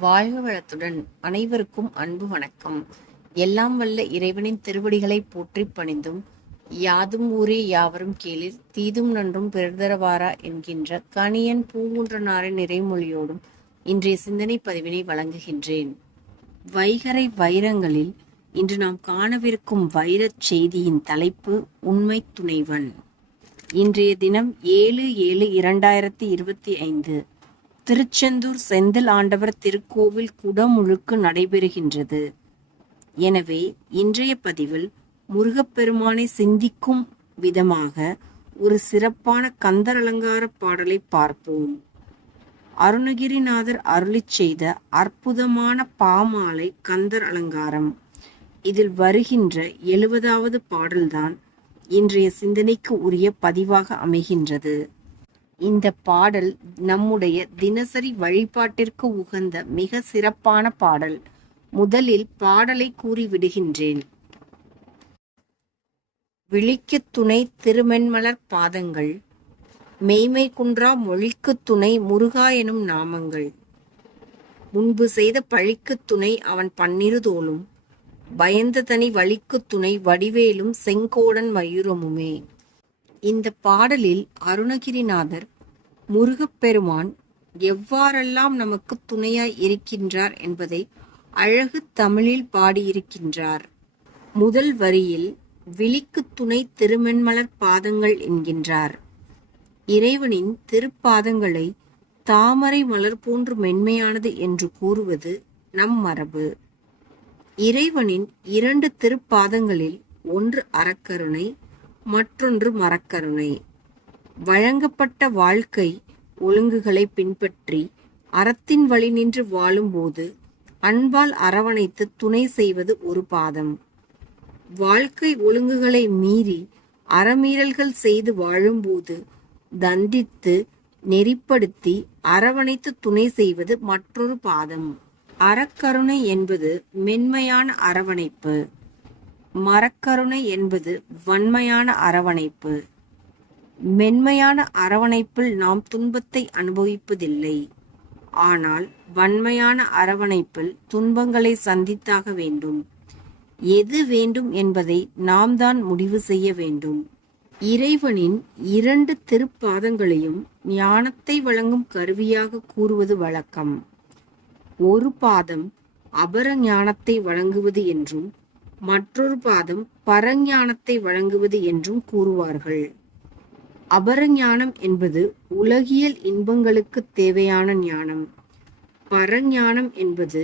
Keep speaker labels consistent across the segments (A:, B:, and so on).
A: வாழ்க வளத்துடன். அனைவருக்கும் அன்பு வணக்கம். எல்லாம் வல்ல இறைவனின் திருவடிகளை போற்றி பணிந்தும் யாதும் ஊரே யாவரும் கேளிர் தீதும் நன்றும் பிறர்தரவாரா என்கின்ற கணியன் பூங்குன்றனாரின் நிறைமொழியோடும் இன்றைய சிந்தனை பதிவினை வழங்குகின்றேன். வைகரை வைரங்களில் இன்று நாம் காணவிருக்கும் வைரச் செய்தியின் தலைப்பு உண்மை துணைவன். இன்றைய தினம் ஏழு ஏழு இரண்டாயிரத்தி இருபத்தி ஐந்து. திருச்செந்தூர் செந்தில் ஆண்டவர் திருக்கோவில் குடமுழுக்கு நடைபெறுகின்றது. எனவே இன்றைய பதிவில் முருகப்பெருமானை சிந்திக்கும் விதமாக ஒரு சிறப்பான கந்தர் அலங்கார பாடலை பார்ப்போம். அருணகிரிநாதர் அருளிச் செய்த அற்புதமான பாமாலை கந்தர் அலங்காரம். இதில் வருகின்ற எழுபதாவது பாடல்தான் இன்றைய சிந்தனைக்கு உரிய பதிவாக அமைகின்றது. இந்த பாடல் நம்முடைய தினசரி வழிபாட்டிற்கு உகந்த மிக சிறப்பான பாடல். முதலில் பாடலை கூறிவிடுகின்றேன். விழிக்கு துணை திருமென்மலர் பாதங்கள் மெய்மை குன்றா மொழிக்கு துணை முருகா எனும் நாமங்கள். முன்பு செய்த பழிக்கு துணை அவன் பன்னிருதோளும் பயந்த தனி வழிக்கு துணை வடிவேலும் செங்கோடன் மயூரமுமே. இந்த பாடலில் அருணகிரிநாதர் முருகப்பெருமான் எவ்வாறெல்லாம் நமக்கு துணையாய் இருக்கின்றார் என்பதை அழகு தமிழில் பாடியிருக்கின்றார். முதல் வரியில் விழிக்கு துணை திருமென்மலர் பாதங்கள் என்கின்றார். இறைவனின் திருப்பாதங்களை தாமரை மலர் போன்று மென்மையானது என்று கூறுவது நம் மரபு. இறைவனின் இரண்டு திருப்பாதங்களில் ஒன்று அறக்கருணை மற்றொன்று மரக்கருணை. வழங்கப்பட்ட வாழ்க்கை ஒழுங்குகளை பின்பற்றி அறத்தின் வழி நின்று வாழும்போது அன்பால் அரவணைத்து துணை செய்வது ஒரு பாதம். வாழ்க்கை ஒழுங்குகளை மீறி அறமீறல்கள் செய்து வாழும்போது தண்டித்து நெறிப்படுத்தி அரவணைத்து துணை செய்வது மற்றொரு பாதம். அறக்கருணை என்பது மென்மையான அரவணைப்பு. மரக்கருணை என்பது வன்மையான அரவணைப்பு. மென்மையான அரவணைப்பில் நாம் துன்பத்தை அனுபவிப்பதில்லை. ஆனால் வன்மையான அரவணைப்பில் துன்பங்களை சந்தித்தாக வேண்டும். எது வேண்டும் என்பதை நாம் தான் முடிவு செய்ய வேண்டும். இறைவனின் இரண்டு திருப்பாதங்களையும் ஞானத்தை வழங்கும் கருவியாக கூறுவது வழக்கம். ஒரு பாதம் அபர ஞானத்தை வழங்குவது என்றும் மற்றொரு பாதம் பரஞானத்தை வழங்குவது என்றும் கூறுவார்கள். அபரஞானம் என்பது உலகியல் இன்பங்களுக்கு தேவையான ஞானம். பரஞானம் என்பது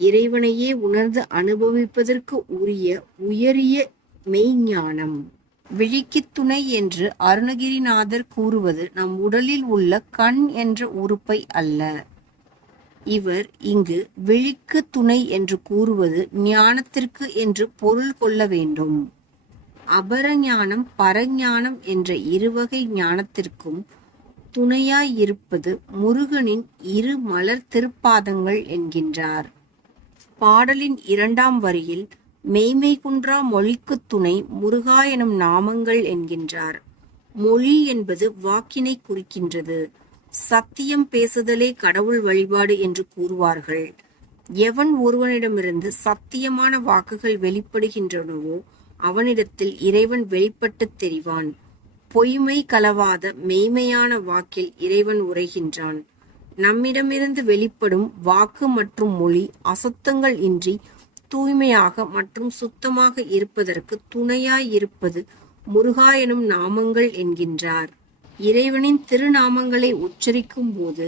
A: இறைவனையே உணர்ந்து அனுபவிப்பதற்கு உரிய உயரிய மெய்ஞானம். விழிக்கு துணை என்று அருணகிரிநாதர் கூறுவது நம் உடலில் உள்ள கண் என்ற உறுப்பை அல்ல. இவர் இங்கு விழிக்கு துணை என்று கூறுவது ஞானத்திற்கு என்று பொருள் கொள்ள வேண்டும். அபரஞானம் பரஞானம் என்ற இருவகை ஞானத்திற்கும் துணையாயிருப்பது முருகனின் இரு மலர் திருப்பாதங்கள் என்கின்றார். பாடலின் இரண்டாம் வரியில் மெய்மை குன்றா மொழிக்கு துணை முருகா எனும் நாமங்கள் என்கின்றார். மொழி என்பது வாக்கினை குறிக்கின்றது. சத்தியம் பேசுதலே கடவுள் வழிபாடு என்று கூறுவார்கள். எவன் ஒருவனிடமிருந்து சத்தியமான வாக்குகள் வெளிப்படுகின்றனவோ அவனிடத்தில் இறைவன் வெளிப்பட்டு தெரிவான். பொய்மை கலவாத மெய்மையான வாக்கில் இறைவன் உரைகின்றான். நம்மிடமிருந்து வெளிப்படும் வாக்கு மற்றும் மொழி அசுத்தங்கள் இன்றி தூய்மையாக மற்றும் சுத்தமாக இருப்பதற்கு துணையாய் இருப்பது முருகா எனும் நாமங்கள் என்கின்றார். இறைவனின் திருநாமங்களை உச்சரிக்கும் போது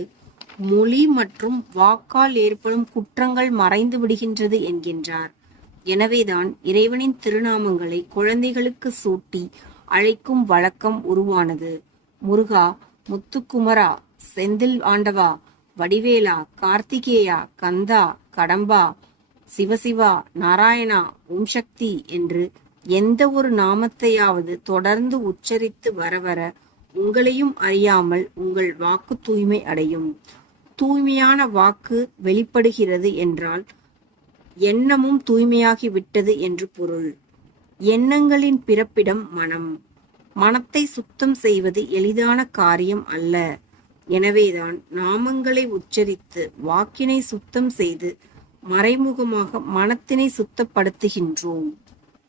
A: மொழி மற்றும் வாக்கால் ஏற்படும் குற்றங்கள் மறைந்து விடுகின்றது என்கின்றார். எனவேதான் இறைவனின் திருநாமங்களை குழந்தைகளுக்கு சூட்டி அழைக்கும் வழக்கம் உருவானது. முருகா முத்துக்குமரா செந்தில் ஆண்டவா வடிவேலா கார்த்திகேயா கந்தா கடம்பா சிவசிவா நாராயணா ஓம் சக்தி என்று எந்த ஒரு நாமத்தையாவது தொடர்ந்து உச்சரித்து வர வர உங்களையும் அறியாமல் உங்கள் வாக்கு தூய்மை அடையும். தூய்மையான வாக்கு வெளிப்படுகிறது என்றால் எண்ணமும் தூய்மையாகி விட்டது என்று பொருள். எண்ணங்களின் பிறப்பிடம் மனம். மனத்தை சுத்தம் செய்வது எளிதான காரியம் அல்ல. எனவேதான் நாமங்களை உச்சரித்து வாக்கினை சுத்தம் செய்து மறைமுகமாக மனத்தினை சுத்தப்படுத்துகின்றோம்.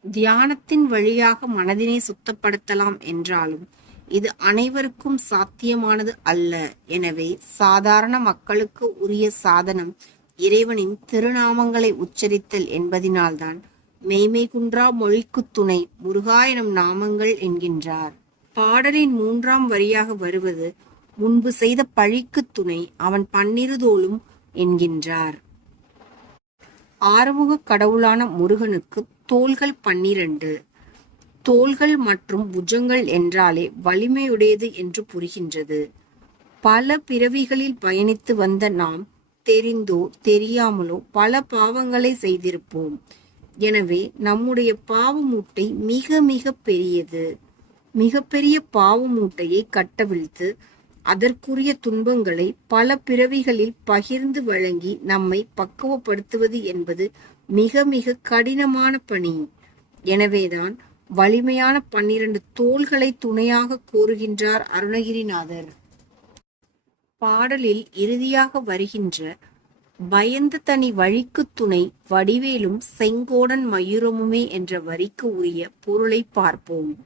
A: தியானத்தின் வழியாக மனதினை சுத்தப்படுத்தலாம் என்றாலும் இது அனைவருக்கும் சாத்தியமானது அல்ல. எனவே சாதாரண மக்களுக்கு உரிய சாதனம் இறைவனின் திருநாமங்களை உச்சரித்தல் என்பதினால்தான் மெய்மை குன்றா மொழிக்கு துணை முருகா எனும் நாமங்கள் என்கின்றார். பாடலின் மூன்றாம் வரியாக வருவது முன்பு செய்த பழிக்கு துணை அவன் பன்னிருதோளும் என்கின்றார். ஆறுமுக கடவுளான முருகனுக்கு தோள்கள் பன்னிரண்டு. தோள்கள் மற்றும் புஜங்கள் என்றாலே வலிமையுடையது என்று புரிகின்றது. பல பிறவிகளில் பயணித்து வந்த நாம் தெரிந்தோ தெரியாமலோ பல பாவங்களை செய்திருப்போம். எனவே நம்முடைய பாவ மூட்டை மிக மிக பெரியது. மிகப்பெரிய பாவ மூட்டையை கட்டவிழ்த்து அதற்குரிய துன்பங்களை பல பிறவிகளில் பகிர்ந்து வழங்கி நம்மை பக்குவப்படுத்துவது என்பது மிக மிக கடினமான பணி. எனவேதான் வலிமையான பன்னிரண்டு தோள்களை துணையாக கூறுகின்றார் அருணகிரிநாதர். பாடலில் இறுதியாக வருகின்ற பயந்த தனி வழிக்கு துணை வடிவேலும் செங்கோடன் மயூரமுமே என்ற வரிக்கு உரிய பொருளை பார்ப்போம்.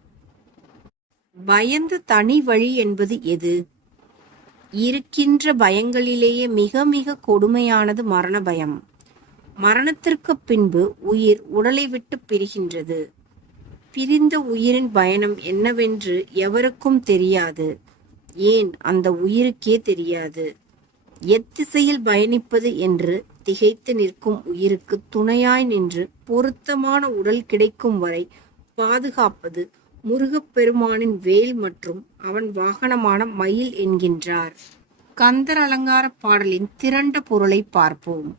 A: பயந்த தனி வழி என்பது எது? இருக்கின்ற பயங்களிலேயே மிக மிக கொடுமையானது மரண பயம் மரணத்திற்கு பின்பு உயிர் உடலை விட்டு பிரிகின்றது. பிரிந்த உயிரின் பயணம் என்னவென்று எவருக்கும் தெரியாது. ஏன் அந்த உயிருக்கே தெரியாது. எத்திசையில் பயணிப்பது என்று திகைத்து நிற்கும் உயிருக்கு துணையாய் நின்று பொருத்தமான உடல் கிடைக்கும் வரை பாதுகாப்பது முருகப்பெருமானின் வேல் மற்றும் அவன் வாகனமான மயில் என்கின்றார். கந்தர் அலங்கார பாடலின் திரண்ட பொருளை பார்ப்போம்.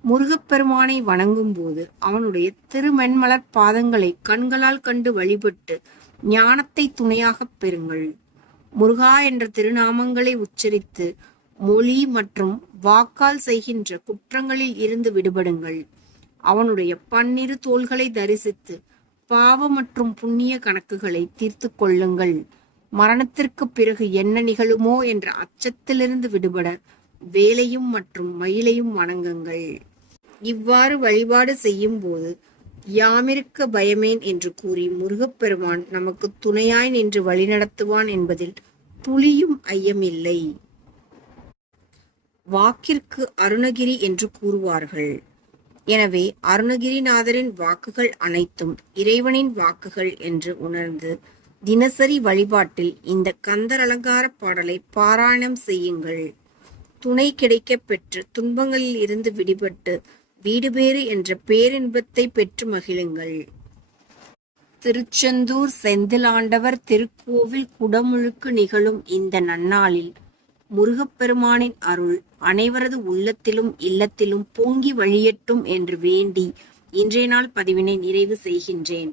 A: முருகப்பெருமானை வணங்கும் போது அவனுடைய திருமென்மலர் பாதங்களை கண்களால் கண்டு வழிபட்டு ஞானத்தை துணையாகப் பெறுங்கள். முருகா என்ற திருநாமங்களை உச்சரித்து மொழி மற்றும் வாக்கால் செய்கின்ற குற்றங்களில் இருந்து விடுபடுங்கள். அவனுடைய பன்னிரு தோள்களை தரிசித்து பாவ மற்றும் புண்ணிய கணக்குகளை தீர்த்து கொள்ளுங்கள். மரணத்திற்கு பிறகு என்ன நிகழுமோ என்ற அச்சத்திலிருந்து விடுபட வேலையும் மற்றும் மயிலையும் வணங்குங்கள். இவ்வாறு வழிபாடு செய்யும் போது யாமிருக்க பயமேன் என்று கூறி முருகப்பெருமான் நமக்கு துணையாய் நின்று வழிநடத்துவான் என்பதில் துளியும் ஐயமில்லை. வாக்கிற்கு அருணகிரி என்று கூறுவார்கள். எனவே அருணகிரிநாதரின் வாக்குகள் அனைத்தும் இறைவனின் வாக்குகள் என்று உணர்ந்து தினசரி வழிபாட்டில் இந்த கந்தர் அலங்கார பாடலை பாராயணம் செய்யுங்கள். துணை கிடைக்க பெற்று துன்பங்களில் இருந்து விடுபட்டு வீடு பேறு என்ற பேரின்பத்தை பெற்று மகிழுங்கள். திருச்செந்தூர் செந்திலாண்டவர் திருக்கோவில் குடமுழுக்கு நிகழும் இந்த நன்னாளில் முருகப்பெருமானின் அருள் அனைவரது உள்ளத்திலும் இல்லத்திலும் பொங்கி வழியட்டும் என்று வேண்டி இன்றைய நாள் பதிவினை நிறைவு செய்கின்றேன்.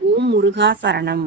A: ஓம் முருகா சரணம்.